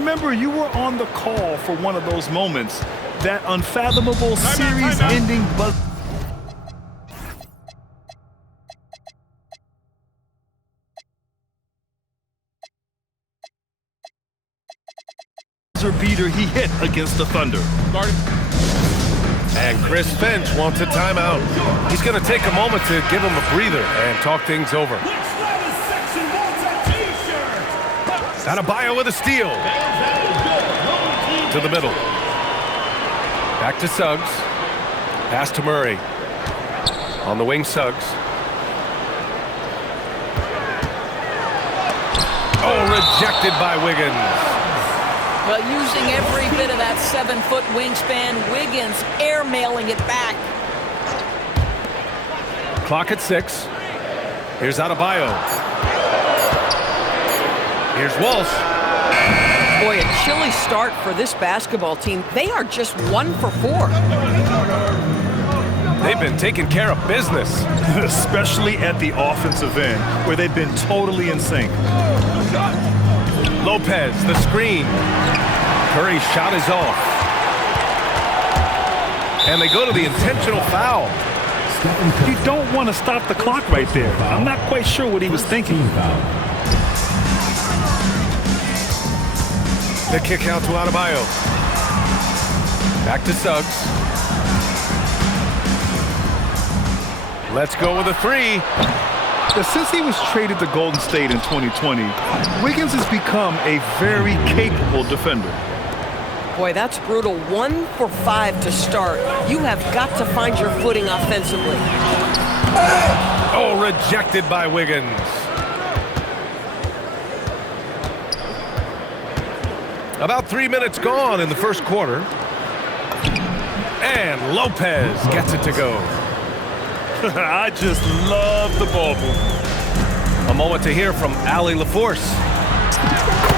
remember, you were on the call for one of those moments. That unfathomable series-ending buzzer beater he hit against the Thunder. And Chris Finch wants a timeout. He's going to take a moment to give him a breather and talk things over. Adebayo with a steal. To the middle. Back to Suggs. Pass to Murray. On the wing, Suggs. Oh, rejected by Wiggins. Well, using every bit of that 7-foot wingspan, Wiggins airmailing it back. Clock at 6. Here's Adebayo. Here's Walsh. Boy, a chilly start for this basketball team. They are just 1 for 4. They've been taking care of business. Especially at the offensive end, where they've been totally in sync. Lopez, the screen. Curry's shot is off. And they go to the intentional foul. You don't want to stop the clock right there. I'm not quite sure what he was thinking. The kick out to Adebayo. Back to Suggs. Let's go with a 3. Since he was traded to Golden State in 2020, Wiggins has become a very capable defender. Boy, that's brutal. 1 for 5 to start. You have got to find your footing offensively. Oh, rejected by Wiggins. About 3 minutes gone in the first quarter. And Lopez gets it to go. I just love the ball movement. A moment to hear from Allie LaForce.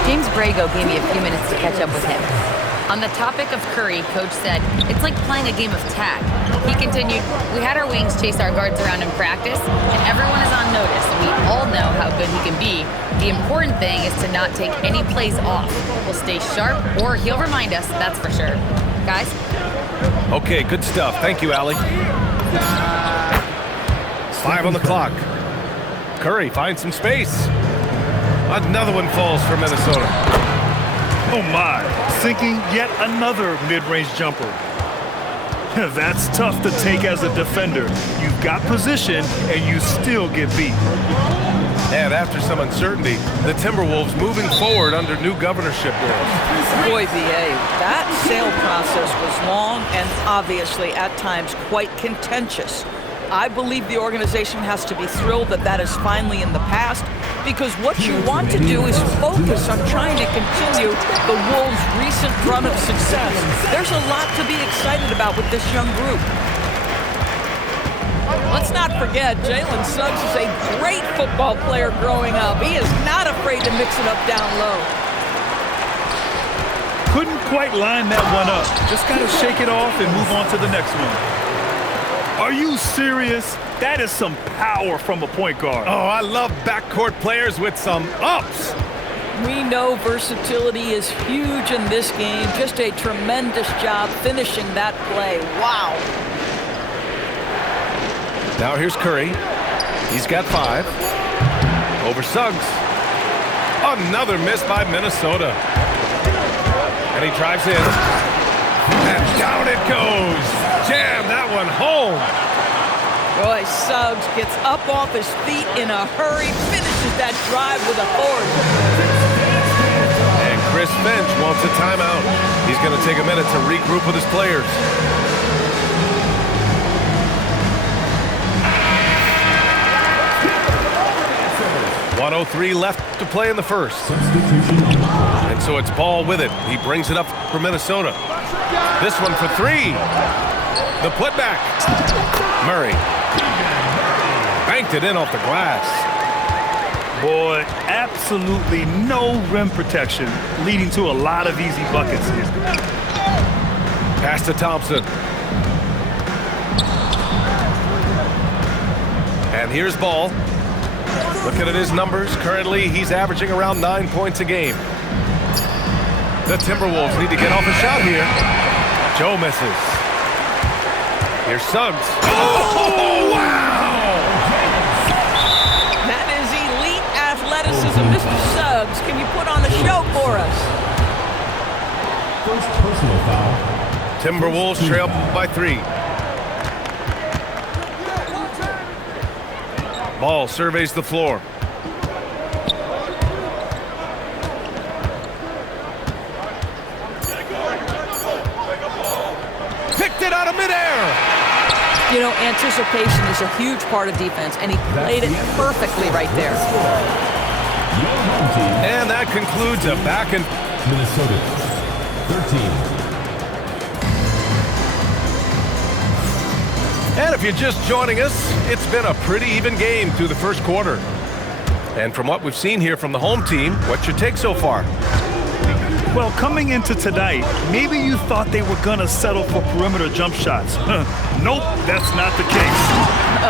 James Brago gave me a few minutes to catch up with him. On the topic of Curry, Coach said, it's like playing a game of tag. He continued, we had our wings chase our guards around in practice, and everyone is on notice. We all know how good he can be. The important thing is to not take any plays off. We'll stay sharp, or he'll remind us, that's for sure. Guys? Okay, good stuff. Thank you, Allie. 5 on the clock. Curry finds some space. Another one falls for Minnesota. Oh my, sinking yet another mid-range jumper. That's tough to take as a defender. You've got position and you still get beat. And after some uncertainty, the Timberwolves moving forward under new governorship rules. Boy, VA, that sale process was long and obviously at times quite contentious. I believe the organization has to be thrilled that that is finally in the past, because what you want to do is focus on trying to continue the Wolves' recent run of success. There's a lot to be excited about with this young group. Let's not forget, Jalen Suggs is a great football player growing up. He is not afraid to mix it up down low. Couldn't quite line that one up. Just got to shake it off and move on to the next one. Are you serious? That is some power from a point guard. Oh, I love backcourt players with some ups. We know versatility is huge in this game. Just a tremendous job finishing that play. Wow. Now here's Curry. He's got 5. Over Suggs. Another miss by Minnesota. And he drives in. And down it goes. Jam that one home. Boy, Suggs gets up off his feet in a hurry, finishes that drive with authority. And Chris Finch wants a timeout. He's going to take a minute to regroup with his players. .103 left to play in the first. And so it's Ball with it. He brings it up for Minnesota. This one for 3. The putback. Murray. Banked it in off the glass. Boy, absolutely no rim protection, leading to a lot of easy buckets here. Pass to Thompson. And here's Ball. Looking at his numbers, currently he's averaging around 9 points a game. The Timberwolves need to get off a shot here. Joe misses. Here's Suggs. Oh, wow! That is elite athleticism, Mr. Suggs. Can you put on a show for us? First personal foul. Timberwolves trail by 3. Ball surveys the floor. Picked it out of midair. You know, anticipation is a huge part of defense, and he played it perfectly right there. Your home team, And that concludes a back and Minnesota, 13. And if you're just joining us, it's been a pretty even game through the first quarter. And from what we've seen here from the home team, what's your take so far? Well, coming into tonight, maybe you thought they were going to settle for perimeter jump shots. Nope, that's not the case.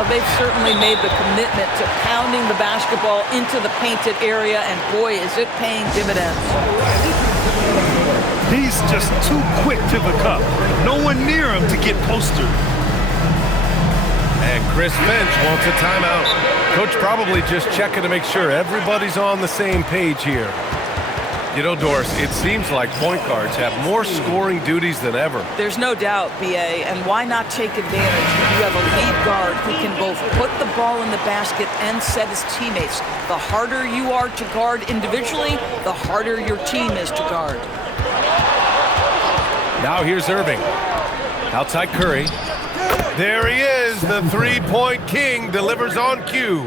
They've certainly made the commitment to pounding the basketball into the painted area, and boy, is it paying dividends. He's just too quick to the cup. No one near him to get posted. And Chris Finch wants a timeout. Coach probably just checking to make sure everybody's on the same page here. You know, Doris, it seems like point guards have more scoring duties than ever. There's no doubt, B.A., and why not take advantage? You have a lead guard who can both put the ball in the basket and set his teammates. The harder you are to guard individually, the harder your team is to guard. Now here's Irving. Outside Curry. There he is, the three-point king delivers on cue.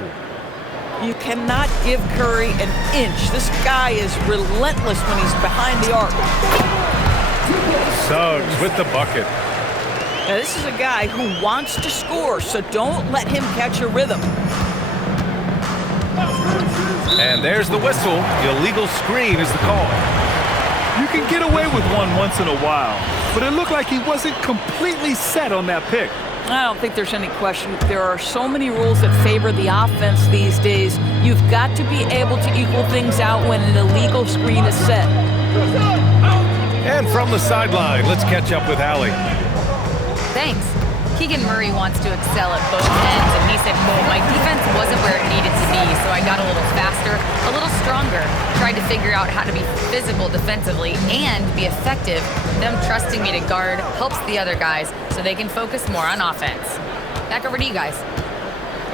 You cannot give Curry an inch. This guy is relentless when he's behind the arc. Suggs with the bucket. Now, this is a guy who wants to score, so don't let him catch a rhythm. And there's the whistle. Illegal screen is the call. You can get away with one once in a while, but it looked like he wasn't completely set on that pick. I don't think there's any question. There are so many rules that favor the offense these days. You've got to be able to equal things out when an illegal screen is set. And from the sideline, let's catch up with Allie. Thanks. Keegan Murray wants to excel at both ends, and he said, my defense wasn't where it needed to be, so I got a little faster, a little stronger, tried to figure out how to be physical defensively and be effective. Them trusting me to guard helps the other guys so they can focus more on offense. Back over to you guys.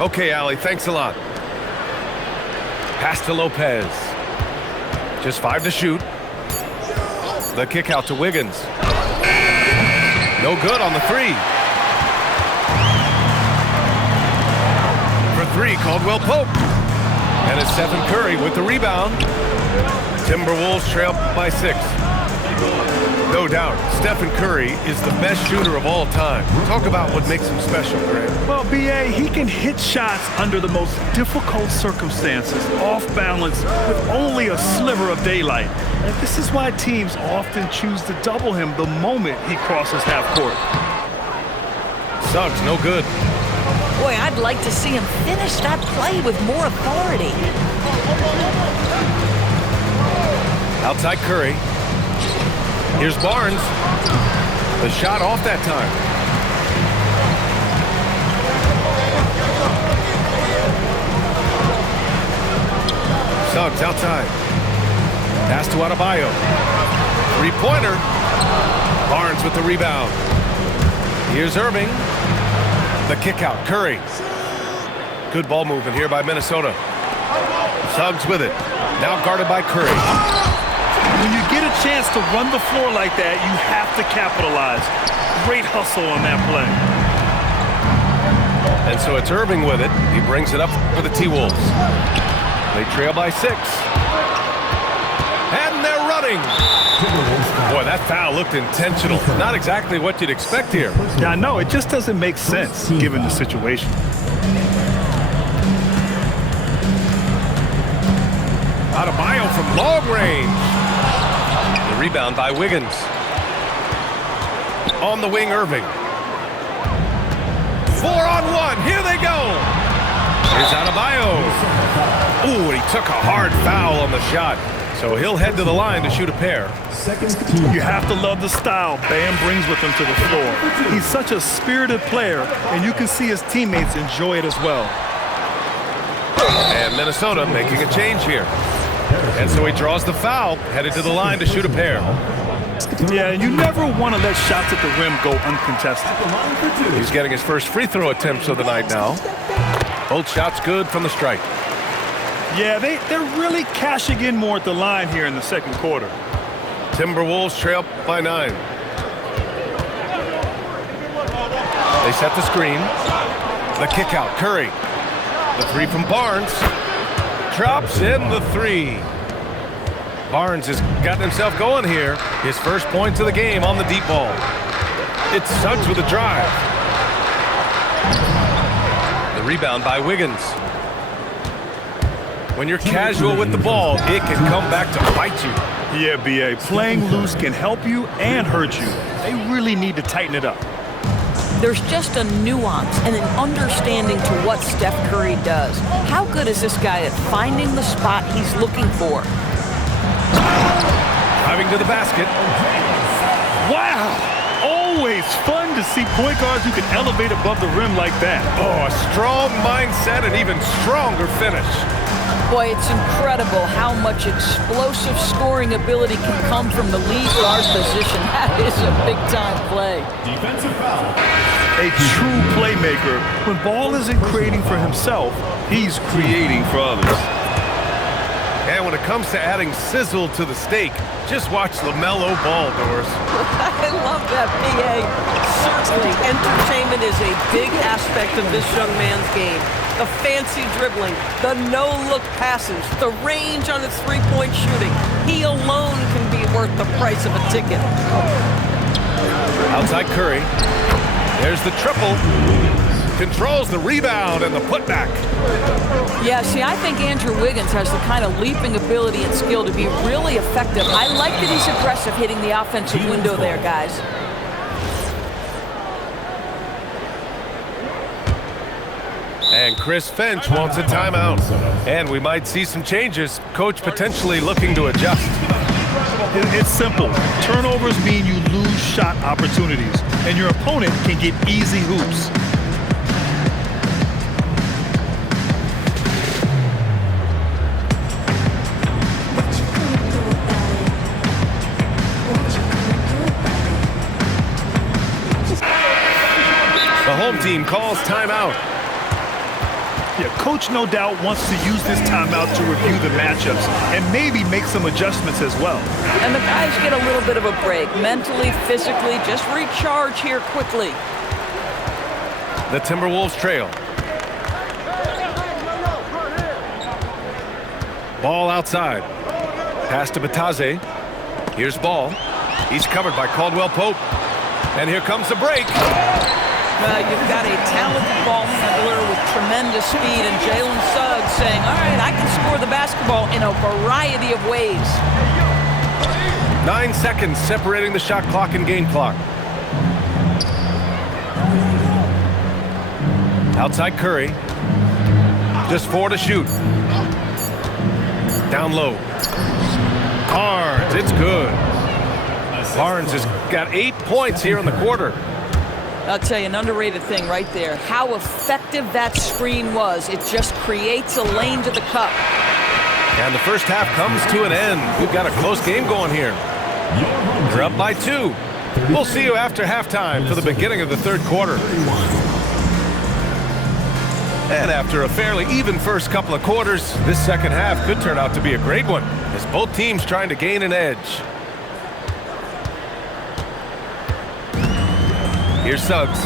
Okay, Allie, thanks a lot. Pass to Lopez. Just 5 to shoot. The kick out to Wiggins. No good on the 3. For 3, Caldwell Pope. And it's Stephen Curry with the rebound. Timberwolves trail by 6. No doubt, Stephen Curry is the best shooter of all time. Talk about what makes him special, Grant. Well, B.A., he can hit shots under the most difficult circumstances, off balance, with only a sliver of daylight. And this is why teams often choose to double him the moment he crosses half court. Suggs, no good. Boy, I'd like to see him finish that play with more authority. Outside Curry. Here's Barnes. The shot off that time. Suggs outside. Pass to Adebayo. Three-pointer. Barnes with the rebound. Here's Irving. The kick out. Curry. Good ball movement here by Minnesota. Suggs with it. Now guarded by Curry. When you get a chance to run the floor like that, you have to capitalize. Great hustle on that play. And so it's Irving with it. He brings it up for the T-Wolves. They trail by 6. And they're running. Boy, that foul looked intentional. Not exactly what you'd expect here. Yeah, I know. It just doesn't make sense given the situation. Adebayo from long range. The rebound by Wiggins. On the wing, Irving. 4-on-1. Here they go. Here's Adebayo. Ooh, and he took a hard foul on the shot. So he'll head to the line to shoot a pair. Seconds to You have to love the style Bam brings with him to the floor. He's such a spirited player, and you can see his teammates enjoy it as well. And Minnesota making a change here. And so he draws the foul, headed to the line to shoot a pair. Yeah, and you never want to let shots at the rim go uncontested. He's getting his first free throw attempts of the night now. Both shots good from the stripe. Yeah, they're really cashing in more at the line here in the second quarter. Timberwolves trail by 9. They set the screen. The kick out, Curry. The three from Barnes. Drops in the three. Barnes has gotten himself going here. His first points of the game on the deep ball. It's Suggs with a drive. The rebound by Wiggins. When you're casual with the ball, it can come back to bite you. Yeah, B.A., playing loose can help you and hurt you. They really need to tighten it up. There's just a nuance and an understanding to what Steph Curry does. How good is this guy at finding the spot he's looking for? Driving to the basket. Wow! Always fun to see point guards who can elevate above the rim like that. Oh, a strong mindset and even stronger finish. Boy, it's incredible how much explosive scoring ability can come from the lead guard position. That is a big-time play. defensive foul. A true playmaker. When ball isn't creating for himself, he's creating for others. And when it comes to adding sizzle to the steak, just watch LaMelo ball, Doris. I love that, P.A. Certainly, entertainment is a big aspect of this young man's game. The fancy dribbling, the no-look passes, the range on his three-point shooting. He alone can be worth the price of a ticket. Outside Curry. There's the triple. Controls the rebound and the putback. Yeah, see, I think Andrew Wiggins has the kind of leaping ability and skill to be really effective. I like that he's aggressive hitting the offensive window there, guys. And Chris Finch wants a timeout. And we might see some changes. Coach potentially looking to adjust. It's simple. Turnovers mean you lose shot opportunities, and your opponent can get easy hoops. The home team calls timeout. Yeah, coach no doubt wants to use this timeout to review the matchups and maybe make some adjustments as well. And the guys get a little bit of a break, mentally, physically, just recharge here quickly. The Timberwolves trail. Ball outside. Pass to Bataze. Here's Ball. He's covered by Caldwell Pope. And here comes the break. You've got a talented ball handler with tremendous speed, and Jalen Suggs saying, all right, I can score the basketball in a variety of ways. 9 seconds separating the shot clock and game clock. Outside Curry. Just 4 to shoot. Down low. Barnes, it's good. Barnes has got 8 points here in the quarter. I'll tell you, an underrated thing right there. How effective that screen was. It just creates a lane to the cup. And the first half comes to an end. We've got a close game going here. They're up by 2. We'll see you after halftime for the beginning of the third quarter. And after a fairly even first couple of quarters, this second half could turn out to be a great one, as both teams trying to gain an edge. Here's Suggs.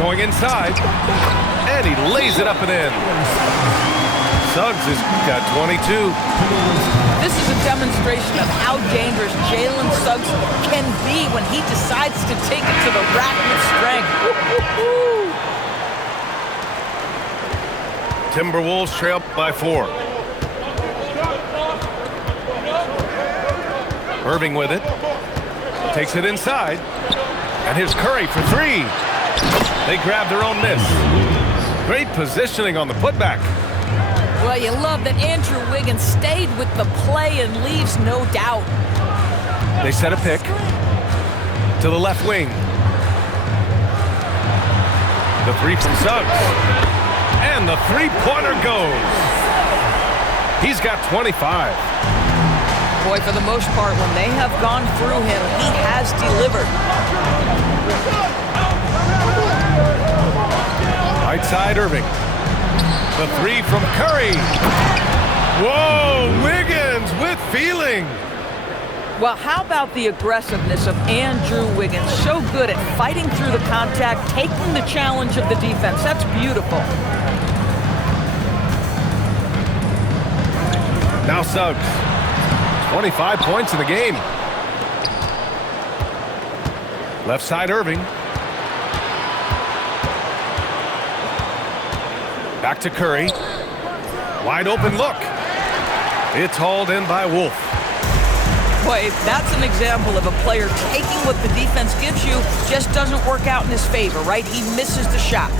Going inside. And he lays it up and in. Suggs has got 22. This is a demonstration of how dangerous Jalen Suggs can be when he decides to take it to the rack with strength. Timberwolves trail by 4. Irving with it. Takes it inside. And here's Curry for 3. They grab their own miss. Great positioning on the putback. Well, you love that Andrew Wiggins stayed with the play and leaves no doubt. They set a pick to the left wing. The three from Suggs. And the three-pointer goes. He's got 25. Boy, for the most part, when they have gone through him, he has delivered. Right side, Irving. The three from Curry. Whoa, Wiggins with feeling. Well, how about the aggressiveness of Andrew Wiggins? So good at fighting through the contact, taking the challenge of the defense. That's beautiful. Now Suggs. 25 points in the game. Left side, Irving. Back to Curry. Wide open look. It's hauled in by Wolf. Boy, that's an example of a player taking what the defense gives you, just doesn't work out in his favor, right? He misses the shot.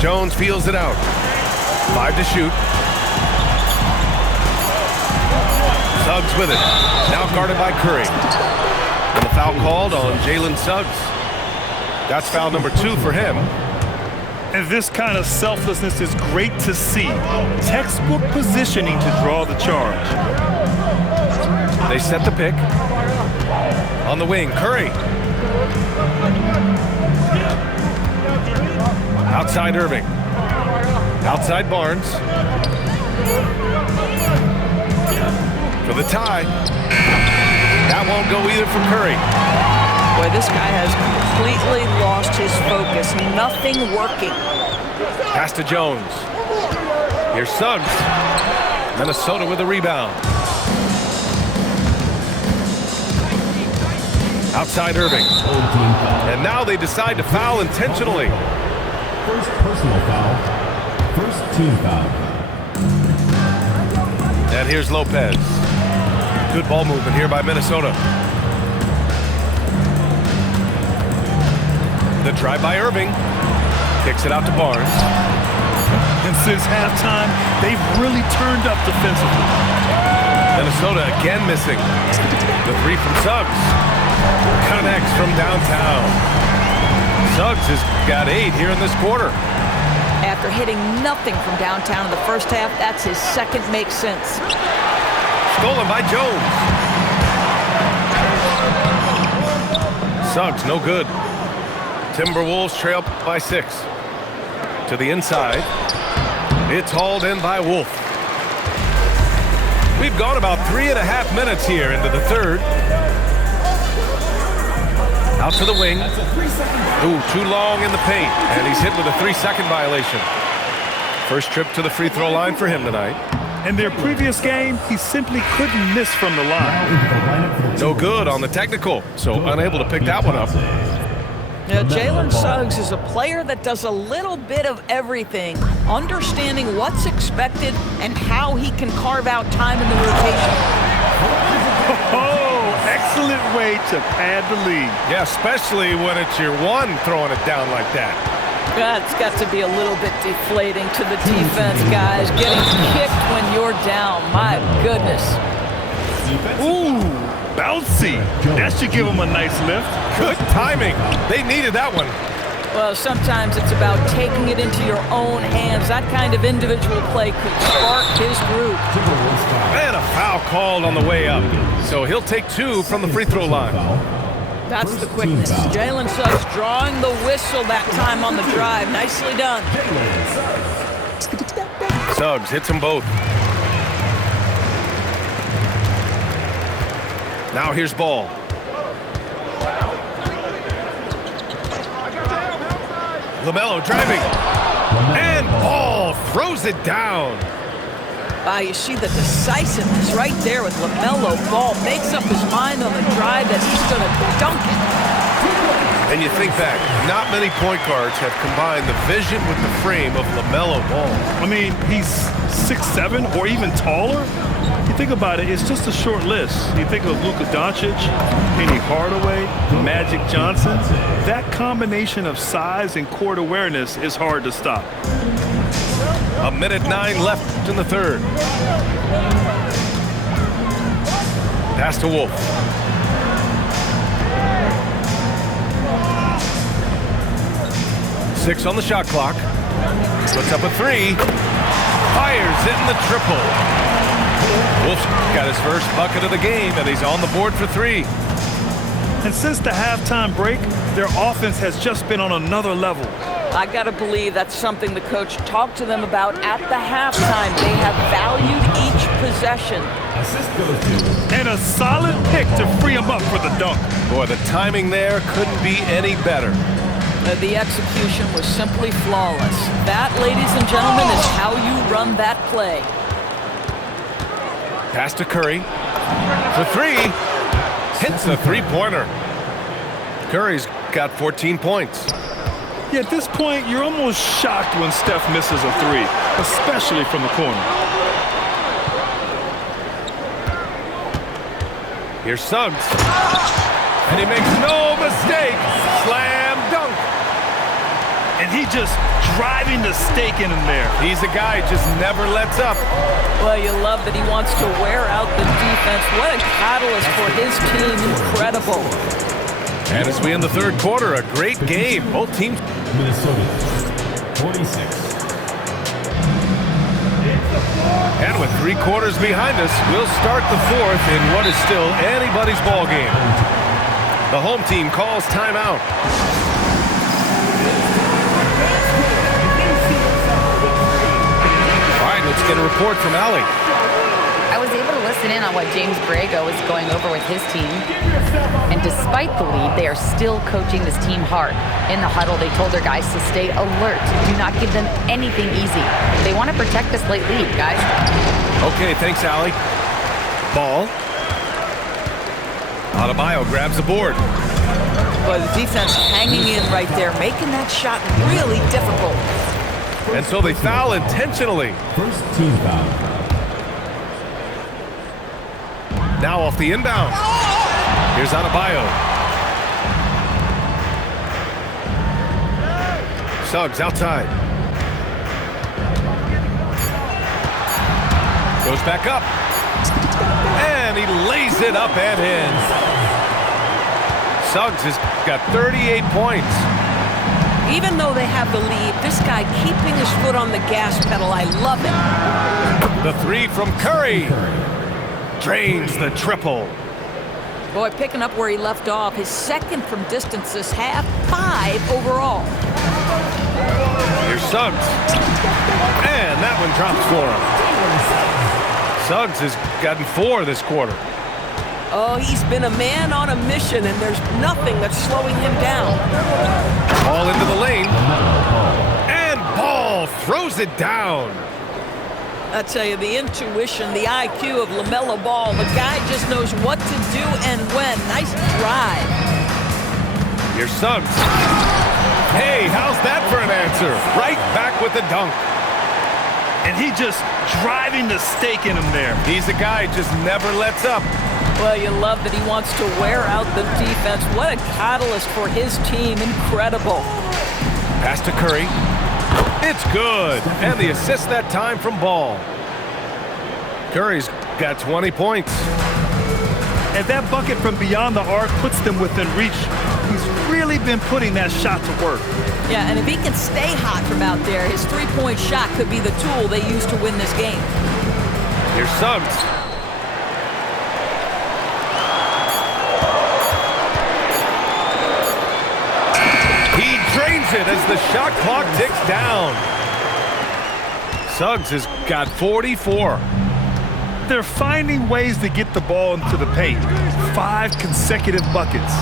Jones feels it out. 5 to shoot. Suggs with it. Now guarded by Curry. And the foul called on Jalen Suggs. That's foul number 2 for him. And this kind of selflessness is great to see. Textbook positioning to draw the charge. They set the pick. On the wing, Curry. Outside Irving. Outside Barnes. For the tie. That won't go either for Curry. Boy, this guy has completely lost his focus. Nothing working. Pass to Jones. Here's Suggs. Minnesota with a rebound. Outside Irving. And now they decide to foul intentionally. First personal foul. First team foul. And here's Lopez. Good ball movement here by Minnesota. The drive by Irving. Kicks it out to Barnes. And since halftime, they've really turned up defensively. Minnesota again missing. The three from Suggs. Connects from downtown. Suggs has got 8 here in this quarter. After hitting nothing from downtown in the first half, that's his second makes sense. Stolen by Jones. Suggs, no good. Timberwolves trail by 6. To the inside. It's hauled in by Wolf. We've gone about 3.5 minutes here into the third. Out to the wing. Ooh, too long in the paint. And he's hit with a 3-second violation. First trip to the free throw line for him tonight. In their previous game, he simply couldn't miss from the line. No good on the technical, so unable to pick that one up. Now, Jalen Suggs is a player that does a little bit of everything, understanding what's expected and how he can carve out time in the rotation. Oh, excellent way to pad the lead. Yeah, especially when it's your one throwing it down like that. That's got to be a little bit deflating to the defense, guys. Getting kicked when you're down, my goodness. Ooh, bouncy. That should give him a nice lift. Good timing. They needed that one. Well, sometimes it's about taking it into your own hands. That kind of individual play could spark his group. And a foul called on the way up. So he'll take 2 from the free throw line. That's the quickness. Jalen Suggs drawing the whistle that time on the drive. Nicely done. Suggs hits them both. Now here's Ball. LaMelo driving. And Ball throws it down. Wow, you see the decisiveness right there with LaMelo Ball. Makes up his mind on the drive that he's going to dunk it. And you think back, not many point guards have combined the vision with the frame of LaMelo Ball. I mean, he's 6'7" or even taller. You think about it, it's just a short list. You think of Luka Doncic, Penny Hardaway, Magic Johnson. That combination of size and court awareness is hard to stop. 1:09 left in the third. Pass to Wolf. Six on the shot clock. Puts up a three. Fires it in the triple. Wolf's got his first bucket of the game, and he's on the board for three. And since the halftime break, their offense has just been on another level. I gotta believe that's something the coach talked to them about at the halftime. They have valued each possession. Assist goes to And a solid pick to free him up for the dunk. Boy, the timing there couldn't be any better. The execution was simply flawless. That, ladies and gentlemen, is how you run that play. Pass to Curry. For three. Hits the three-pointer. Curry's got 14 points. Yeah, at this point, you're almost shocked when Steph misses a three, especially from the corner. Here's Suggs. And he makes no mistake. Slam dunk. And he just driving the stake in him there. He's a guy just never lets up. Well, you love that he wants to wear out the defense. What a catalyst for his team. Incredible. And as we end the third quarter, a great game. Both teams. Minnesota 46. And with 3 quarters behind us, we'll start the fourth in what is still anybody's ball game. The home team calls timeout. All right, let's get a report from Allie. I was able to listen in on what James Borrego was going over with his team. And despite the lead, they are still coaching this team hard. In the huddle, they told their guys to stay alert. Do not give them anything easy. They want to protect this late lead, guys. Okay, thanks, Allie. Ball. Adebayo grabs the board. Well, the defense hanging in right there, making that shot really difficult. And so they foul intentionally. First team foul. Now off the inbound. Here's Adebayo. Suggs outside. Goes back up. And he lays it up and in. Suggs has got 38 points. Even though they have the lead, this guy keeping his foot on the gas pedal, I love it. The three from Curry. Drains the triple. Boy, picking up where he left off. His second from distance this half, 5 overall. Here's Suggs. And that one drops for him. Suggs has gotten 4 this quarter. Oh, he's been a man on a mission, and there's nothing that's slowing him down. Ball into the lane. And Ball throws it down. I tell you, the intuition, the IQ of LaMelo Ball, the guy just knows what to do and when. Nice drive. Here's Suggs. Hey, how's that for an answer? Right back with the dunk. And he just driving the stake in him there. He's a guy just never lets up. Well, you love that he wants to wear out the defense. What a catalyst for his team. Incredible. Pass to Curry. It's good. And the assist that time from Ball. Curry's got 20 points. And that bucket from beyond the arc puts them within reach. He's really been putting that shot to work. Yeah, and if he can stay hot from out there, his three-point shot could be the tool they use to win this game. Here's Suggs. He drains it as the shot clock ticks down. Suggs has got 44. They're finding ways to get the ball into the paint. 5 consecutive buckets.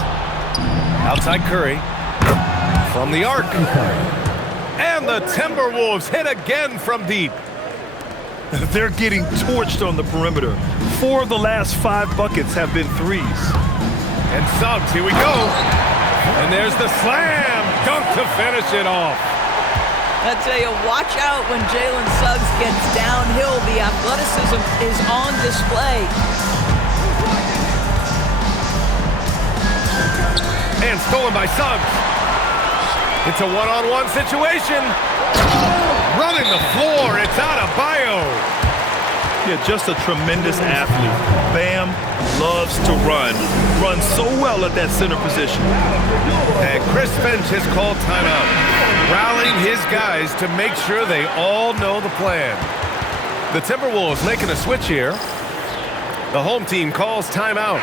Outside Curry. From the arc. And the Timberwolves hit again from deep. They're getting torched on the perimeter. 4 of the last 5 buckets have been threes. And Suggs, here we go. And there's the slam dunk to finish it off. I tell you, watch out when Jalen Suggs gets downhill. The athleticism is on display. And stolen by Suggs. It's a one-on-one situation. Running the floor, it's Adebayo. Yeah, just a tremendous athlete. Bam loves to run. Runs so well at that center position. And Chris Finch has called timeout, rallying his guys to make sure they all know the plan. The Timberwolves making a switch here. The home team calls timeout.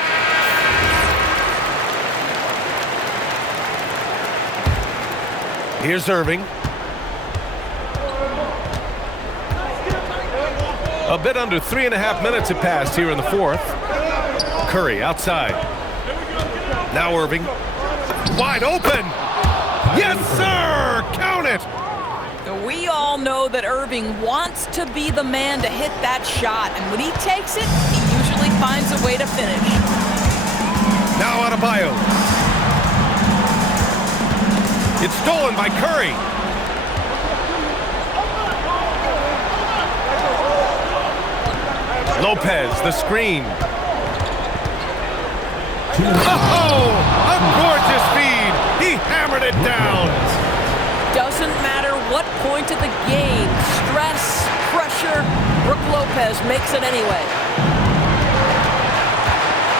Here's Irving. A bit under 3.5 minutes have passed here in the fourth. Curry outside. Now Irving. Wide open. Yes, sir! Count it! We all know that Irving wants to be the man to hit that shot, and when he takes it, he usually finds a way to finish. Now Adebayo. It's stolen by Curry. Lopez, the screen. Oh, a gorgeous feed. He hammered it down. Doesn't matter what point of the game, stress, pressure, Brook Lopez makes it anyway.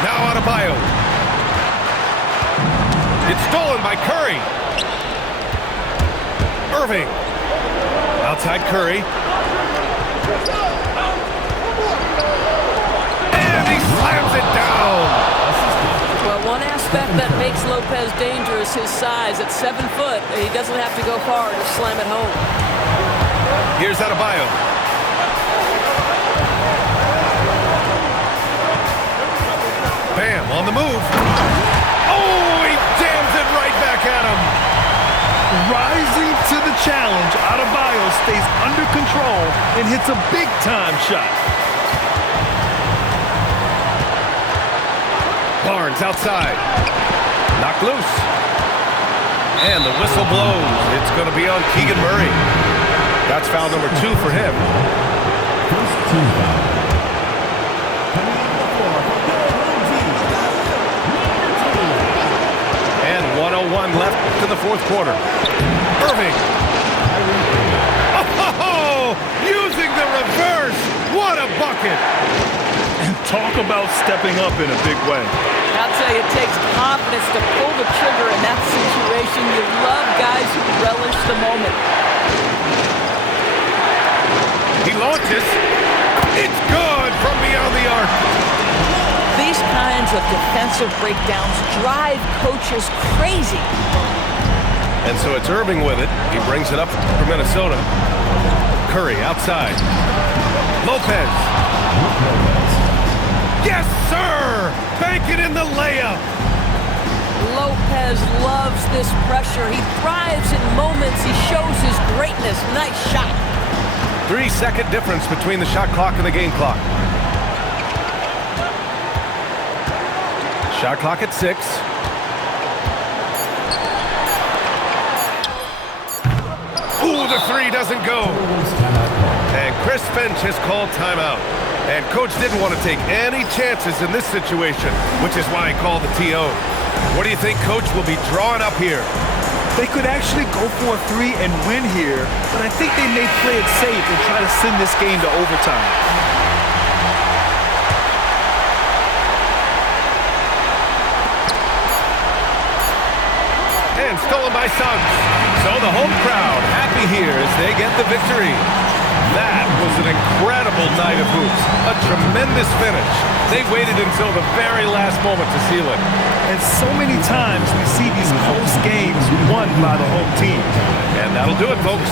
Now Adebayo. It's stolen by Curry. Irving. Outside Curry. And he slams it down. Well, one aspect that makes Lopez dangerous, his size. At 7 foot, he doesn't have to go far to slam it home. Here's Adebayo. Bam, on the move. Oh, he jams it right back at him. Rising to the challenge, Adebayo stays under control and hits a big-time shot. Barnes outside. Knocked loose. And the whistle blows. It's going to be on Keegan Murray. That's foul number 2 for him. First team foul. And 1:01 left in the fourth quarter. Irving. Oh, using the reverse. What a bucket. And talk about stepping up in a big way. I'll tell you, it takes confidence to pull the trigger in that situation. You love guys who relish the moment. He launches. It's good from beyond the arc. These kinds of defensive breakdowns drive coaches crazy. And so it's Irving with it. He brings it up for Minnesota. Curry outside. Lopez. Yes, sir! Bank it in the layup. Lopez loves this pressure. He thrives in moments. He shows his greatness. Nice shot. 3-second difference between the shot clock and the game clock. Shot clock at 6. Ooh, the 3 doesn't go. And Chris Finch has called timeout. And coach didn't want to take any chances in this situation, which is why he called the TO. What do you think coach will be drawing up here? They could actually go for a 3 and win here, but I think they may play it safe and try to send this game to overtime. And stolen by Suggs. So the home crowd happy here as they get the victory. That was an incredible night of hoops. A tremendous finish. They waited until the very last moment to seal it. And so many times we see these close games won by the home team. And that'll do it, folks.